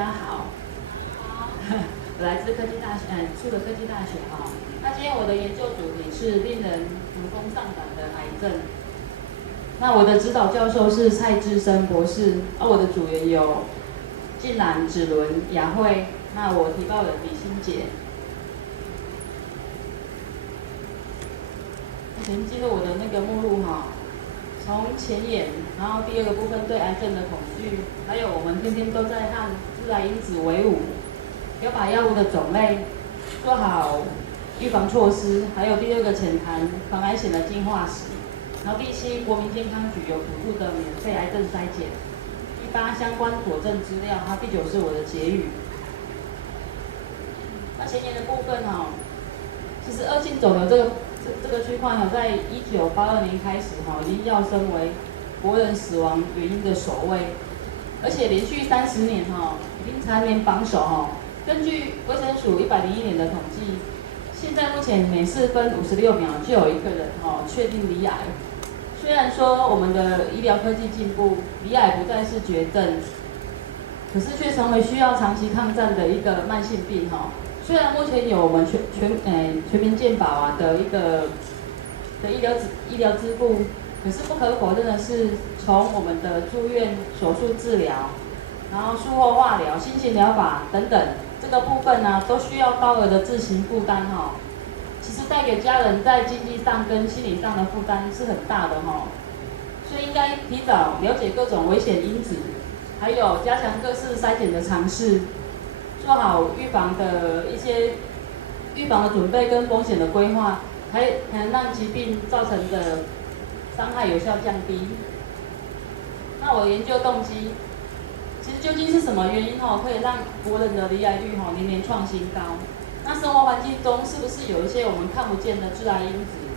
家好，我来自科技大学，树德科技大学哈。那今天我的研究主题是令人闻风丧胆的癌症。那我的指导教授是蔡志生博士，我的组员有静兰、芷伦、雅慧，那我提报人李欣杰。先进入我的那个目录哈，从前言，然后第二个部分对癌症的恐惧，还有我们天天都在和致癌因子为伍，有把药物的种类做好预防措施，还有第二个浅谈防癌险的进化史，然后第7国民健康局有补助的免费癌症筛检，第8相关佐证资料，然后第9是我的结语。那前言的部分哈，其实恶性肿瘤这个区块在1982年开始已经跃升为国人死亡原因的首位，而且连续30年已经蝉联榜首根据卫生署101年的统计，现在目前每4分56秒就有一个人确定罹癌。虽然说我们的医疗科技进步，罹癌不再是绝症，可是却成为需要长期抗战的一个慢性病虽然目前有我们全民健保的一个医疗支付，可是不可否认的是，从我们的住院、手术治疗，然后术后化疗、新型疗法等等这个部分都需要高额的自行负担其实带给家人在经济上跟心理上的负担是很大的所以应该提早了解各种危险因子，还有加强各式筛检的尝试。做好预防的准备跟风险的规划，才能让疾病造成的伤害有效降低。那我的研究动机，其实究竟是什么原因可以让国人的罹癌率年年创新高？那生活环境中是不是有一些我们看不见的致癌因子？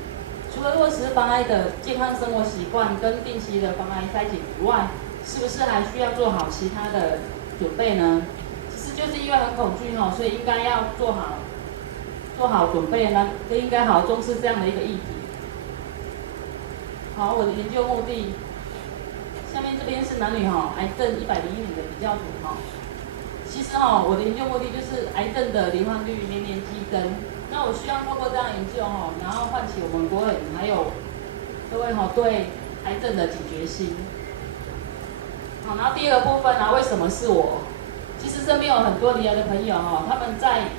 除了落实防癌的健康生活习惯跟定期的防癌筛检以外，是不是还需要做好其他的准备呢？就是因为很恐惧所以应该要做好准备呢，就应该好好重视这样的一个议题。好，我的研究目的，下面这边是男女癌症101年的比较图其实我的研究目的就是癌症的罹患率年年激增，那我希望透过这样研究然后唤起我们国人还有各位对癌症的警觉心。好，然后第二个部分为什么是我？其实身边有很多罹癌的朋友他们在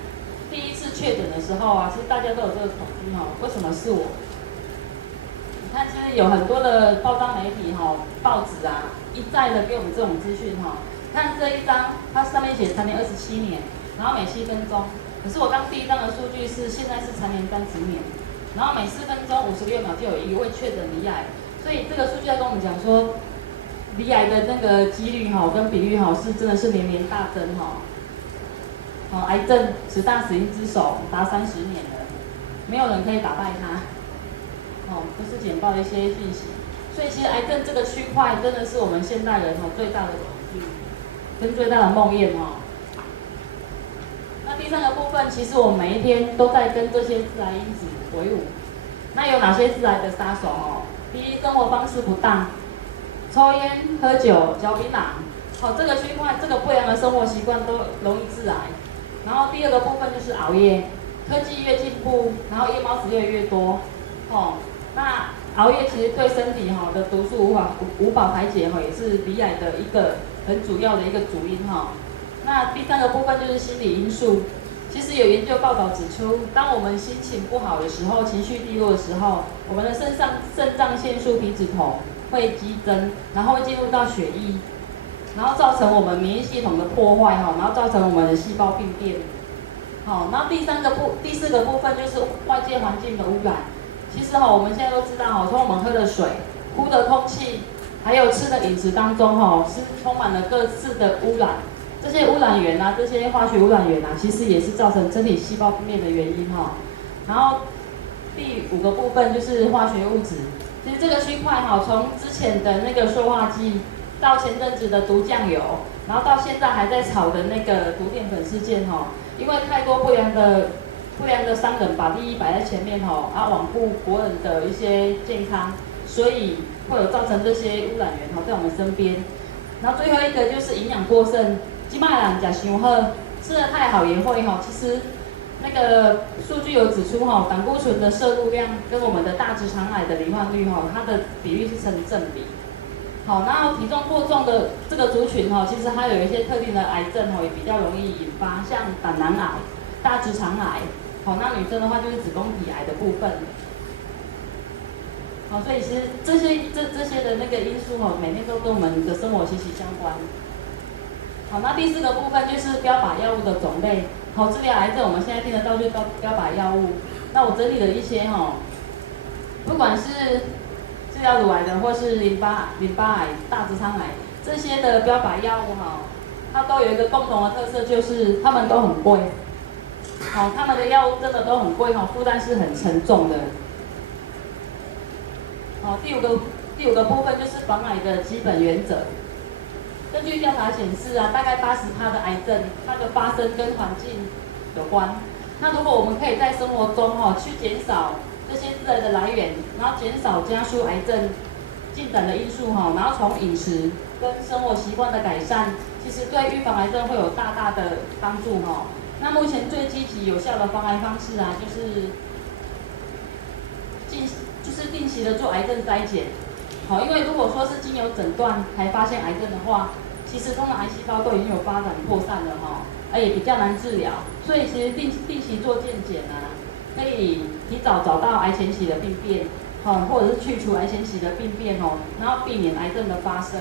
第一次确诊的时候其实大家都有这个恐惧为什么是我？你看，其实有很多的报章媒体报纸一再的给我们这种资讯看这一张，它上面写蝉联27年，然后每7分钟。可是我刚第一张的数据是现在是蝉联30年，然后每4分钟56秒就有一位确诊罹癌，所以这个数据在跟我们讲说，罹癌的那个几率跟比率是真的是年年大增癌症10大死因之首达30年了，没有人可以打败它这是简报的一些讯息。所以其实癌症这个区块真的是我们现代人最大的恐惧跟最大的梦魇那第3个部分，其实我们每一天都在跟这些致癌因子为伍。那有哪些致癌的杀手第一，生活方式不当，抽烟、喝酒、嚼槟榔，这个区块，这个不良的生活习惯都容易致癌。然后第2个部分就是熬夜，科技越进步，然后夜猫子越来越多，那熬夜其实对身体的毒素无法排解也是罹癌的一个很主要的一个主因那第3个部分就是心理因素。其实有研究报道指出，当我们心情不好的时候，情绪低落的时候，我们的肾上腺素皮质酮会激增，然后会进入到血液，然后造成我们免疫系统的破坏然后造成我们的细胞病变。然后第4个部分就是外界环境的污染。其实我们现在都知道从我们喝的水、呼的空气，还有吃的饮食当中是充满了各式的污染。这些污染源这些化学污染源其实也是造成身体细胞病变的原因然后第5个部分就是化学物质。其实这个区块从之前的那个塑化剂，到前阵子的毒酱油，然后到现在还在炒的那个毒淀粉事件因为太多不良的商人把利益摆在前面罔顾国人的一些健康，所以会有造成这些污染源在我们身边。然后最后一个就是营养过剩，即摆人食伤好，吃得太好也会吼。其实那个数据有指出吼，胆固醇的摄入量跟我们的大直肠癌的罹患率吼，它的比例是成正比。好，然后体重过重的这个族群吼，其实它有一些特定的癌症吼，也比较容易引发，像胆囊癌、大直肠癌。好，那女生的话就是子宫体癌的部分。好，所以其实这些的那个因素吼，每天都跟我们的生活息息相关。好，那第4个部分就是标靶药物的种类。好，治疗癌症我们现在听得到就是标靶药物。那我整理了一些吼，不管是治疗乳癌的，或是淋巴癌、大直肠癌这些的标靶药物哈，它都有一个共同的特色，就是它们都很贵。好，它们的药物真的都很贵哈，负担是很沉重的。好，第五个部分就是防癌的基本原则。根据调查显示啊，大概80%的癌症它的发生跟环境有关。那如果我们可以在生活中哈去减少这些致癌的来源，然后减少加速癌症进展的因素哈，然后从饮食跟生活习惯的改善，其实对预防癌症会有大大的帮助哈。那目前最积极有效的防癌方式啊，就是定期的做癌症筛检。好，因为如果说是经由诊断才发现癌症的话，其实通常癌细胞都已经有发展扩散了哈，而也比较难治疗。所以其实定期做健检啊，可以提早找到癌前期的病变，好，或者是去除癌前期的病变哦，然后避免癌症的发生。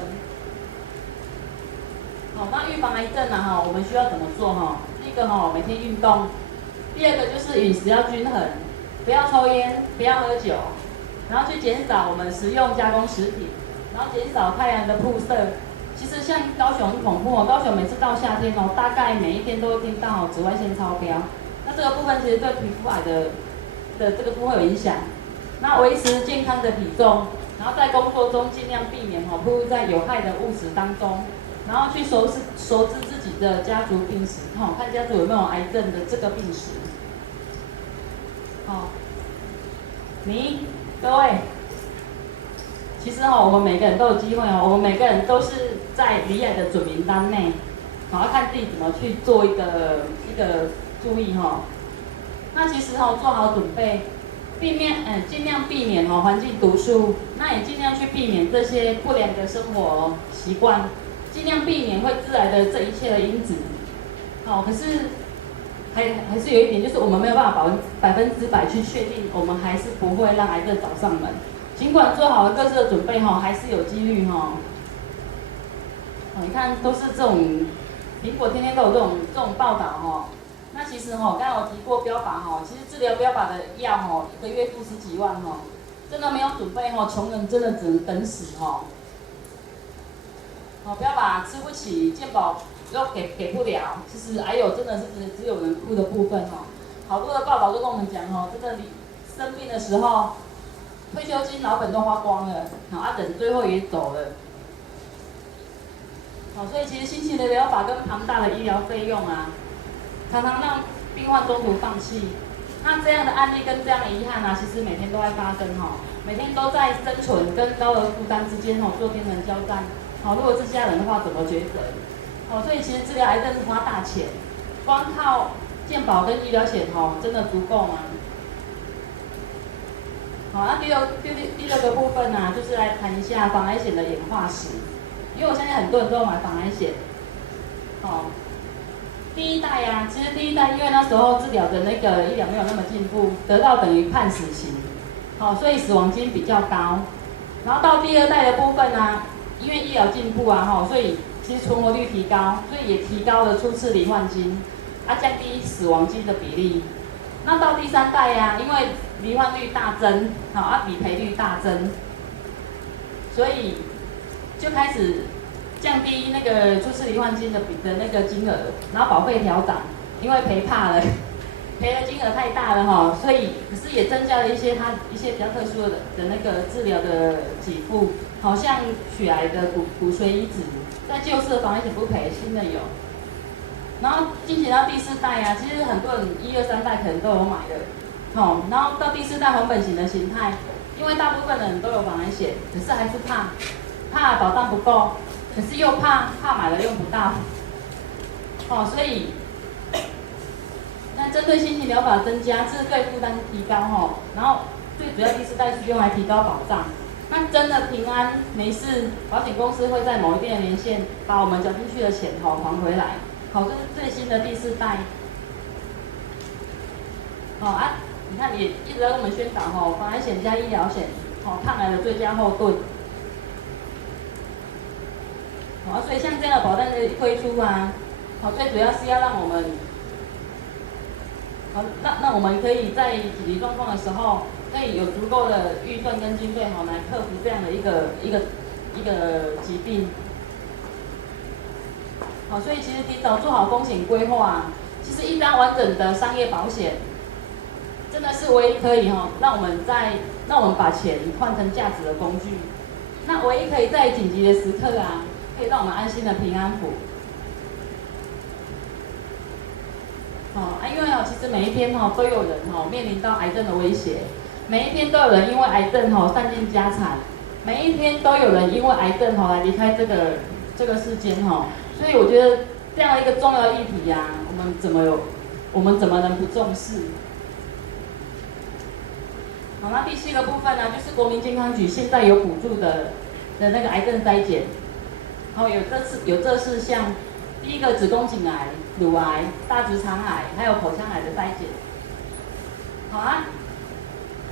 好，那预防癌症啊哈，我们需要怎么做哈？第一个哈，每天运动；第二个就是饮食要均衡，不要抽烟，不要喝酒，然后去减少我们食用加工食品，然后减少太阳的曝射。其实像高雄很恐怖哦，高雄每次到夏天哦，大概每一天都会听到紫外线超标。那这个部分其实对皮肤癌的这个部分有影响。那维持健康的体重，然后在工作中尽量避免暴露在有害的物质当中。然后去熟知自己的家族病史，看家族有没有癌症的这个病史。好，各位，其实我们每个人都有机会我们每个人都是在罹癌的准名单内，要看自己怎么去做一个注意那其实做好准备，尽量避免环境毒素，那也尽量去避免这些不良的生活习惯。尽量避免会致癌的这一切的因子，可是还是有一点，就是我们没有办法100%去确定，我们还是不会让癌症找上门。尽管做好了各自的准备还是有几率你看都是这种苹果天天都有这种报道那其实刚才我提过标靶其实治疗标靶的药1个月付10几万真的没有准备穷人真的只能等死不要把吃不起，健保又给不了，其实癌友真的是只有人哭的部分好多的报道都跟我们讲真的你生病的时候，退休金老本都花光了，人最后也走了。所以其实新型的疗法跟庞大的医疗费用常常让病患中途放弃。那这样的案例跟这样的遗憾其实每天都在发生每天都在生存跟高额负担之间做天人交战。如果是家人的话，怎么抉择？所以其实治疗癌症是花大钱，光靠健保跟医疗险真的足够吗？那第六个部分就是来谈一下防癌险的演化史，因为我相信很多人都有买防癌险。第一代其实第一代因为那时候治疗的那个医疗没有那么进步，得到等于判死刑，所以死亡金比较高。然后到第二代的部分因为医疗进步所以其实存活率提高，所以也提高了初次罹患金，降低死亡金的比例。那到第三代因为罹患率大增，理赔率大增，所以就开始降低那个初次罹患金的那个金额，然后保费调涨，因为赔怕了，赔的金额太大了所以可是也增加了一些比较特殊的那个治疗的给付。好像血癌的骨髓移植，在旧式的防癌险不赔，新的有。然后进行到第四代其实很多人1、2、3代可能都有买的，然后到第四代还本型的形态，因为大部分人都有防癌险，可是还是怕保障不够，可是又怕买了用不到，所以那针对新型疗法增加，自费负担提高然后最主要第四代是用来提高保障。那真的平安没事，保险公司会在某一定的年限把我们缴进去的钱还回来。这是最新的第四代。你看也一直在跟我们宣导防癌险加医疗险抗癌的最佳后盾。所以像这样的保单的推出最主要是要让我们那我们可以在紧急状况的时候，可以有足够的预算跟经费来克服这样的一个疾病。所以其实提早做好风险规划，其实一张完整的商业保险，真的是唯一可以让我们把钱换成价值的工具。那唯一可以在紧急的时刻可以让我们安心的平安符。因为其实每一天都有人面临到癌症的威胁，每一天都有人因为癌症散尽家产，每一天都有人因为癌症来离开这个世间所以我觉得这样的一个重要的议题我们怎么能不重视？那第7个部分就是国民健康局现在有补助的那个癌症筛检，有这4项。第一个子宫颈癌、乳癌、大直肠癌，还有口腔癌的筛检。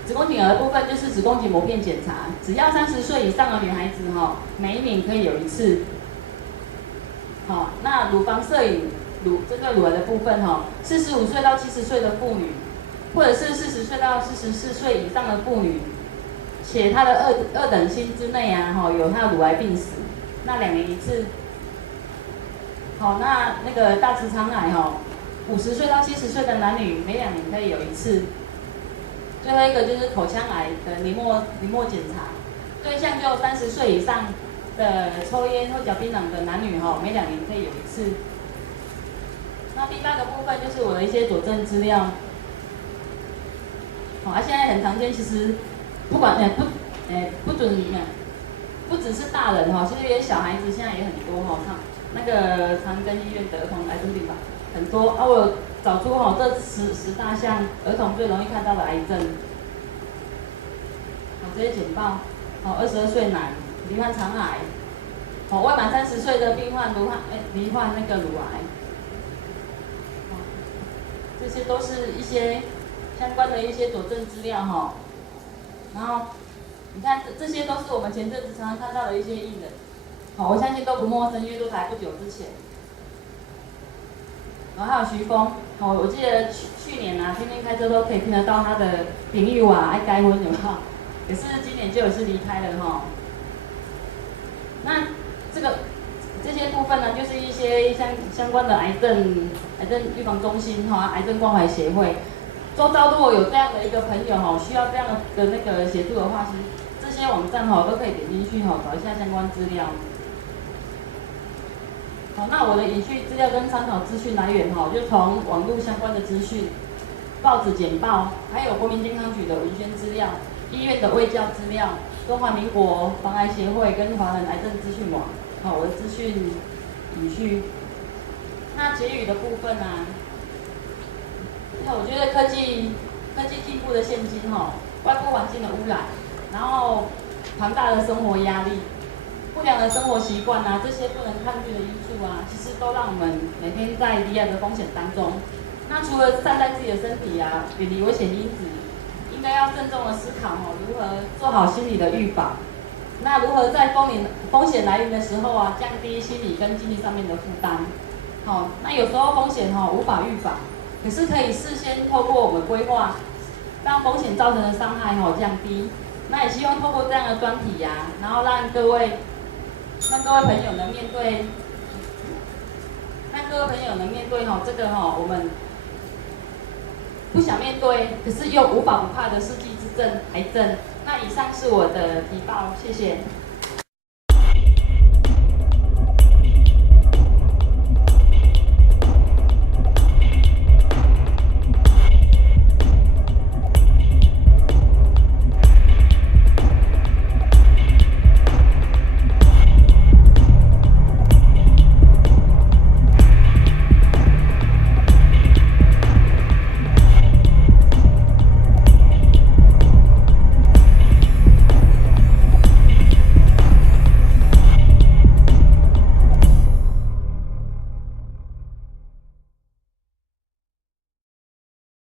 子宫颈癌的部分就是子宫颈膜片检查，只要30岁以上的女孩子每一年可以有1次。那乳房摄影，针对乳癌的部分45岁到70岁的妇女，或者是40岁到44岁以上的妇女，且她的二等亲之内有她的乳癌病史，那2年1次。那个大直肠癌50岁到70岁的男女每2年可以有1次。最后一个就是口腔癌的黏膜检查，对象就30岁以上的抽烟或嚼槟榔的男女每2年可以有1次。那第8个部分就是我的一些佐证资料。现在很常见，其实不管不只是大人其实连小孩子现在也很多那个长庚医院的儿童癌症病房很多我有找出这10大项儿童最容易看到的癌症。这些简报，22岁男罹患肠癌，未满30岁的病患罹患那个乳癌，这些都是一些相关的一些佐证资料然后你看这些都是我们前阵子常常看到的一些艺人。我相信都不陌生，因为都才不久之前。还有徐峰，我记得去年天天开车都可以听得到他的评语爱改婚有没有？可是今年就也是离开了那这些部分就是一些相关的癌症预防中心癌症关怀协会。周遭如果有这样的一个朋友需要这样的那个协助的话，其实这些网站都可以点进去找一下相关资料。那我的影讯资料跟参考资讯来源就从网络相关的资讯、报纸简报，还有国民健康局的文宣资料、医院的卫教资料、中华民国防癌协会跟华人癌症资讯网，我的资讯影讯。那结语的部分那我觉得科技进步的现今外部环境的污染，然后庞大的生活压力。不良的生活习惯这些不能抗拒的因素其实都让我们每天在罹癌的风险当中。那除了善待自己的身体远离危险因子，应该要慎重的思考如何做好心理的预防。那如何在风险来临的时候降低心理跟经济上面的负担。那有时候风险无法预防，可是可以事先透过我们规划，让风险造成的伤害降低。那也希望透过这样的专题然后让各位朋友能面对，这个我们不想面对，可是又无法不怕的世纪之症癌症。那以上是我的提报，谢谢。